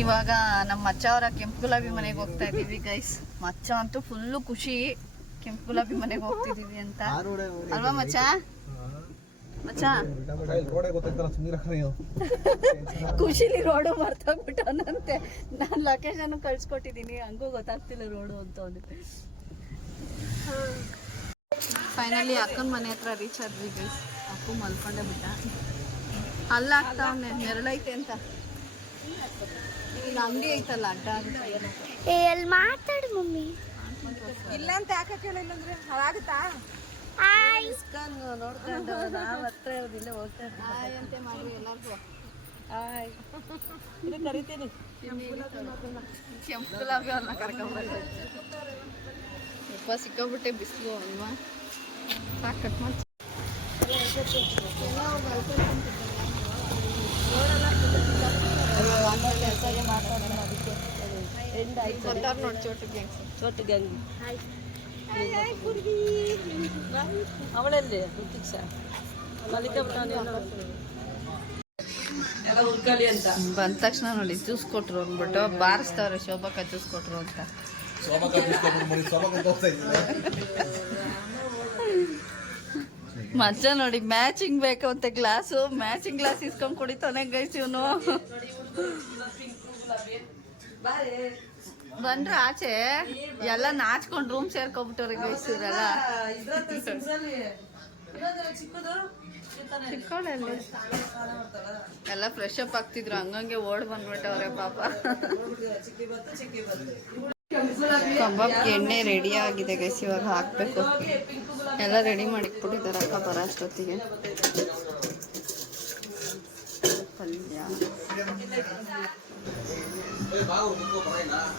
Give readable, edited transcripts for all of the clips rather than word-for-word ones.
ಇವಾಗ ನಮ್ಮ ಮಚ್ಚ ಅವರ ಕೆಂಪು ಗುಲಾಬಿ ಮನೆಗೆ ಹೋಗ್ತಾ ಇದೀವಿ ಗೈಸ್. ಮಚ್ಚ ಅಂತೂ ಫುಲ್ಲು ಖುಷಿ ಕೆಂಪು ಗುಲಾಬಿ ಮನೆಗೆ ಹೋಗ್ತಿದೀವಿ ಅಂತ ಅಲ್ವಾ ಮಚ್ಚ? ಮಚ್ಚ ಖುಷಿಲಿ ರೋಡು ಮರ್ತೋಗ್ಬಿಟ್ಟವನಂತೆ. ನಾನು ಲೊಕೇಶನ್ ಕಳ್ಸಿಕೊಟ್ಟಿದ್ದೀನಿ, ಹಂಗೂ ಗೊತ್ತಾಗ್ತಿಲ್ಲ ರೋಡು ಅಂತ ಅವನಿಗೆ. ಫೈನಲಿ ಅಕ್ಕನ ಮನೆ ಹತ್ರ ರೀಚ್ ಆದ್ವಿ ಗೈಸ್. ಅಪ್ಪು ಮಲ್ಕೊಂಡೇ ಬಿಟ್ಟ, ಅಲ್ಲ ಆಗ್ತಾವನೆ ನೆರಳೈತೆ ಅಂತ. ಈಗ ಅಂಗಡಿ ಐತಲ್ಲ ಅಡ್ಡ ಎಲ್ಲಿ ಮಾತಾಡು ಮಮ್ಮಿ. ಇಲ್ಲ ಅಂತ ಯಾಕೆ ಕೇಳಿಲ್ಲ ಅಂದ್ರೆ ಹಾಳಾಗುತ್ತಾ? ನೋಡ್ಕೊಂಡು ನಾವು ಹತ್ರ ಇರೋದಿಲ್ಲ ಹೋಗ್ತಾರೆ. ಹಾಯ್ ಅಂತ ಮಾಡಿ ಎಲ್ಲರಿಗೂ ಹಾಯ್ ಇದು ಕರಿತೀನಿ. ಕೆಂಪು ಗುಲಾಬಿ ಅವ್ರನ್ನ ಕರ್ಕೊಂಡ್ಬರ್ತಾರೆ. ಯಪ್ಪ ಸಿಕ್ಕಾಬಿಟ್ಟೆ ಬಿಸಿಲು ಅಲ್ವಾ? ಸಾಕು ಕಟ್ ಮಾಡಿ ನೋಡಿ ಚೋಟು ಗ್ಯಾಂಗ್ ಅವಳಲ್ಲಿ ಬಂದ ತಕ್ಷಣ ನೋಡಿ ಜ್ಯೂಸ್ ಕೊಟ್ರು ಅಂದ್ಬಿಟ್ಟು ಬಾರಿಸ್ತವ್ರೆ. ಶೋಭಕ್ಕ ಜ್ಯೂಸ್ ಕೊಟ್ರು ಅಂತ. ಮಚ್ಚ ನೋಡಿ ಮ್ಯಾಚಿಂಗ್ ಬೇಕು ಅಂತ ಗ್ಲಾಸು, ಮ್ಯಾಚಿಂಗ್ ಗ್ಲಾಸ್ ಇಸ್ಕೊಂಡ್ ಕುಡಿತಾನೆ ಗೈಸ್ ಇವನು. ಬಂದ್ರೆ ಆಚೆ ಎಲ್ಲ ನಾಚ್ಕೊಂಡು ರೂಮ್ ಸೇರ್ಕೊಬಿಟ್ಟವ್ರೆ ಗೈಸ್ ಇವರೆಲ್ಲ. ಚಿಕ್ಕವಳಲ್ಲಿ ಎಲ್ಲ ಫ್ರೆಶ್ ಅಪ್ ಆಗ್ತಿದ್ರು, ಹಂಗಂಗೆ ಓಡ್ ಬಂದ್ಬಿಟ್ಟವ್ರೆ ಪಾಪ. ಕಬಾಬ್ಗೆ ಎಣ್ಣೆ ರೆಡಿ ಆಗಿದೆ ಗೈಸ್, ಇವಾಗ ಹಾಕ್ಬೇಕು. ಎಲ್ಲ ರೆಡಿ ಮಾಡಿಟ್ಬಿಟ್ಟಿದ್ದಾರೆ ಅಕ್ಕ ಬರೋ ಅಷ್ಟೊತ್ತಿಗೆ. ಪಲ್ಯ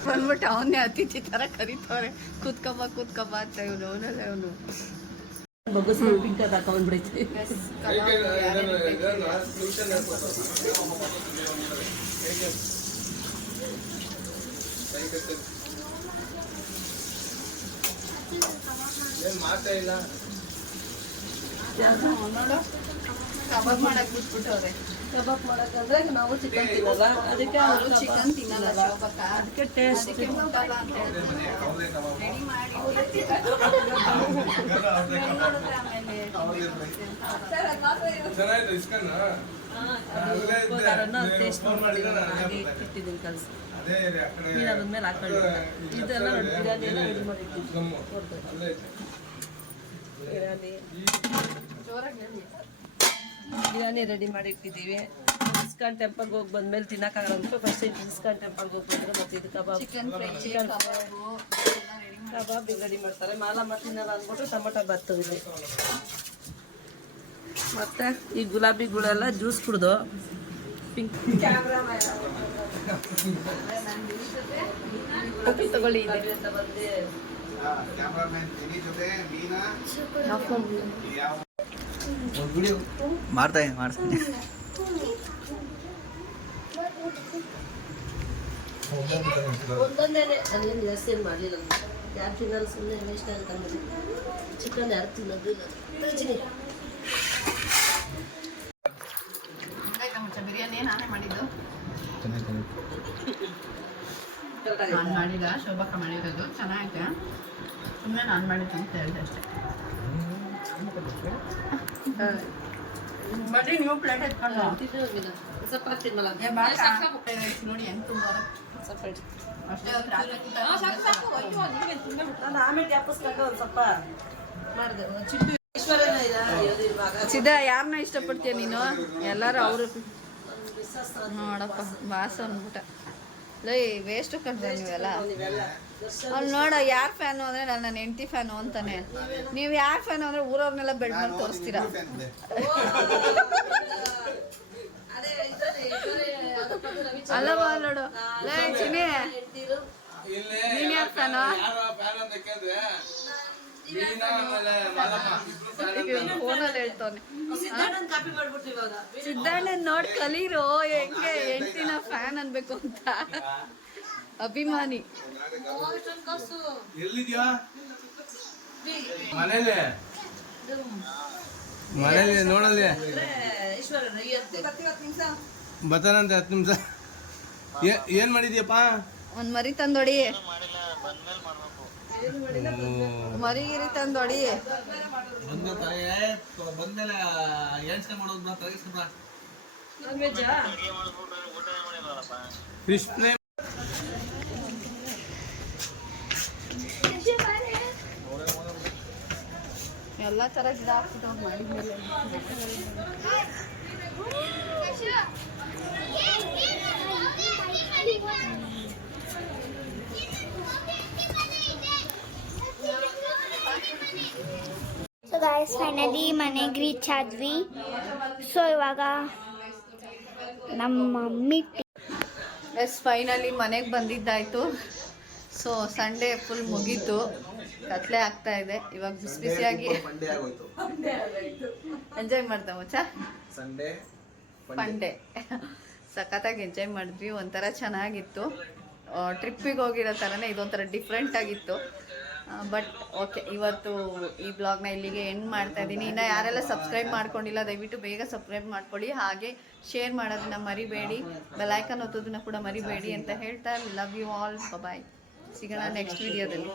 ಬಂದ್ಬಿಟ್ಟು ಅವನ್ನೇ ಅತಿಥಿ ತರ ಕರೀತವ್ರೆ. ಕೂತ್ಕಬ ಅಂತ ಇವನು. ಅವನಲ್ಲ ಇವನು ಕಬಾಬ್ ಮಾಡಕ್ ಬಿಟ್ಬಿಟ್ಟವ್ರೆ. ಕಬಾಬ್ ಮಾಡಕ್ಕಂದ್ರೆ ನಾವು ಚಿಕನ್ ತಿನ್ನಲ್ಲ, ಅದಕ್ಕೆ ಅವರು ಚಿಕನ್ ತಿನ್ನಲ್ಲ ಶೋಭಕ್ಕ, ಅದಕ್ಕೆ ಟೇಸ್ಟ್ ಮುಟ್ಟಲ್ಲ ಅಂತ ರೆಡಿ ಮಾಡಿ ಟೇಸ್ಟ್ ಹಾಗೆ ಇಟ್ಟಿದ್ದೀನಿ ಕಲಸಿ. ಅದಾದ್ಮೇಲೆ ಹಾಕೊಳ್ಳಿ ಇದೆಲ್ಲ ಬಿರಿಯಾನಿ ಎಲ್ಲ ರೆಡಿ ಮಾಡಿಟ್ಟಿದ್ದೀನಿ. ಬಿರಿಯಾನಿ ರೆಡಿ ಮಾಡಿಟ್ಟಿದ್ದೀವಿ. ಇಸ್ಕಾನ್ ಟೆಂಪಲ್ಗೆ ಹೋಗಿ ಬಂದ್ಮೇಲೆ ತಿನ್ನಕ್ಕಾಗಲ್ಲ ಅಂದ್ಬಿಟ್ಟು ಫಸ್ಟ್ ಇಸ್ಕಾನ್ ಟೆಂಪಲ್ಗೆ ಹೋಗಿ ಬಂದರೆ ಮತ್ತೆ ಇದು ಕಬಾಬ್ ಕಬಾಬ್ ರೆಡಿ ಮಾಡ್ತಾರೆ. ಮಾಲಾ ತಿನ್ನಲ್ಲ ಅಂದ್ಬಿಟ್ಟು ಟೊಮೊಟೊ ಬರ್ತದೆ. ಮತ್ತು ಈ ಗುಲಾಬಿಗಳೆಲ್ಲ ಜ್ಯೂಸ್ ಕುಡ್ದು ಪಿಂಕ್ ತಗೊಳ್ಳಿ ಅಂತ ಬಂದು ಮಾಡ್ತೀನಿ. ಒಂದೊಂದೇ ಅದೇನು ಜಾಸ್ತಿ ಏನು ಮಾಡಲಿಲ್ಲ. ಯಾರು ತಿನ್ನಲ್ಲ, ಸುಮ್ಮನೆ ಎಲ್ಲ ಇಷ್ಟ ಆಗುತ್ತೆ ಆಮೇಲೆ. ಚಿಕನ್ ಯಾರು ತಿನ್ನೋದು ಇಲ್ಲ. ಬಿರಿಯಾನಿ ನಾನೇ ಮಾಡಿದ್ದು, ನಾನು ಮಾಡಿಲ್ಲ, ಶೋಭಕ್ಕ ಮಾಡಿರೋದು. ಚೆನ್ನಾಗೈತೆ, ಸುಮ್ಮನೆ ನಾನು ಮಾಡಿದ್ದು ಅಂತ ಹೇಳಿದೆ ಅಷ್ಟೇ. ಬರೀ ನೀವು ಪ್ಲೇಟ್ ಎತ್ಕೊಂಡು ಸ್ವಲ್ಪ ತಿನ್ನಲ್ಲ ನೋಡಿ ಹೆಂಗೆ ತುಂಬ ಸ್ವಲ್ಪ ಅಷ್ಟೇ. ನಾನು ಆಮೇಲೆ ಗ್ಯಾಪಸ್ಕೊಂಡು ಒಂದು ಸ್ವಲ್ಪ ಮಾಡಿದೆ. ಸಿದ್ಧ ಯಾರನ್ನ ಇಷ್ಟಪಡ್ತೀಯ ನೀನು? ಎಲ್ಲರೂ ಅವರು ನೋಡಪ್ಪ ಬಾಸ ಅಂದ್ಬಿಟ್ಟ. ಲೈ ವೇಸ್ಟು ಕಂಡ್ರೆ ನೀವೆಲ್ಲ. ಅಲ್ಲಿ ನೋಡ ಯಾರು ಫ್ಯಾನು ಅಂದರೆ ನನ್ನ ಹೆಂಡತಿ ಫ್ಯಾನು ಅಂತಾನೆ. ನೀವು ಯಾರು ಫ್ಯಾನು ಅಂದರೆ ಊರವ್ರನ್ನೆಲ್ಲ ಬೆಡ್ ಮಾಡಿ ತೋರಿಸ್ತೀರಾ. ಅಲ್ಲವಾ ನೋಡು. ಲೈ ಚಿನಿ ನೀನು ಯಾರು ಫ್ಯಾನು? ಫೋನಲ್ಲಿ ಹೇಳ್ತವನೆ. ಸಿದ್ದಣ್ಣ ನೋಡಿ ಕಲೀರೋ ಹೆಂಗೆ ಹೆಂಡತಿನ ಫ್ಯಾನ್ ಅನ್ಬೇಕು ಅಂತ. ಅಭಿಮಾನಿ. ಮನೇಲಿ ನೋಡಲ್ಲಿ ಬರ್ತಾನಂತೆ 10 ನಿಮಿಷ. ಏನ್ ಮಾಡಿದ್ಯಪ್ಪ? ಒಂದು ಮರಿ ತಂದೊಡಿ, ಮರಿಗಿರಿ ತಂದೊಡಿ. ಬಂದ್ಮೇಲೆ ಏನ್ಸ್ಕೊಂಡ್ ಮಾಡೋದು ಫಿಶ್ ಫ್ರೈ. ಎಲ್ಲ ಥರ ಗಿಡ ಹಾಕ್ಬಿಟ್ಟು ಮಾಡಿದ್ಮೇಲೆ ಸೊ ಗಾಯ್ಸ್ ಫೈನಲಿ ಮನೆಗೆ ರೀಚ್ ಆದ್ವಿ. ಸೊ ಇವಾಗ ನಮ್ಮ ಮಮ್ಮಿ ಎಸ್ ಫೈನಲಿ ಮನೆಗೆ ಬಂದಿದ್ದಾಯಿತು. ಸೊ ಸಂಡೇ ಫುಲ್ ಮುಗೀತು, ಕತ್ಲೆ ಆಗ್ತಾ ಇದೆ. ಇವಾಗ ಬಿಸಿ ಬಿಸಿಯಾಗಿ ಎಂಜಾಯ್ ಮಾಡ್ತಾ ಮಚ್ಚ ಸಂಡೇ ಫಂಡೇ ಸಖತ್ತಾಗಿ ಎಂಜಾಯ್ ಮಾಡಿದ್ವಿ. ಒಂಥರ ಚೆನ್ನಾಗಿತ್ತು. ಟ್ರಿಪ್ಪಿಗೆ ಹೋಗಿರೋ ಥರನೇ ಇದೊಂಥರ ಡಿಫ್ರೆಂಟ್ ಆಗಿತ್ತು. ಬಟ್ ಓಕೆ, ಇವತ್ತು ಈ ಬ್ಲಾಗ್ನ ಇಲ್ಲಿಗೆ ಎಂಡ್ ಮಾಡ್ತಾ ಇದ್ದೀನಿ. ಇನ್ನು ಯಾರೆಲ್ಲ ಸಬ್ಸ್ಕ್ರೈಬ್ ಮಾಡ್ಕೊಂಡಿಲ್ಲ ದಯವಿಟ್ಟು ಬೇಗ ಸಬ್ಸ್ಕ್ರೈಬ್ ಮಾಡ್ಕೊಳ್ಳಿ. ಹಾಗೆ ಶೇರ್ ಮಾಡೋದನ್ನ ಮರಿಬೇಡಿ, ಬೆಲೈಕನ್ ಒತ್ತೋದನ್ನ ಕೂಡ ಮರಿಬೇಡಿ ಅಂತ ಹೇಳ್ತಾ ಲವ್ ಯು ಆಲ್. ಬಾಯ್, ಸಿಗೋಣ ನೆಕ್ಸ್ಟ್ ವಿಡಿಯೋದಲ್ಲಿ.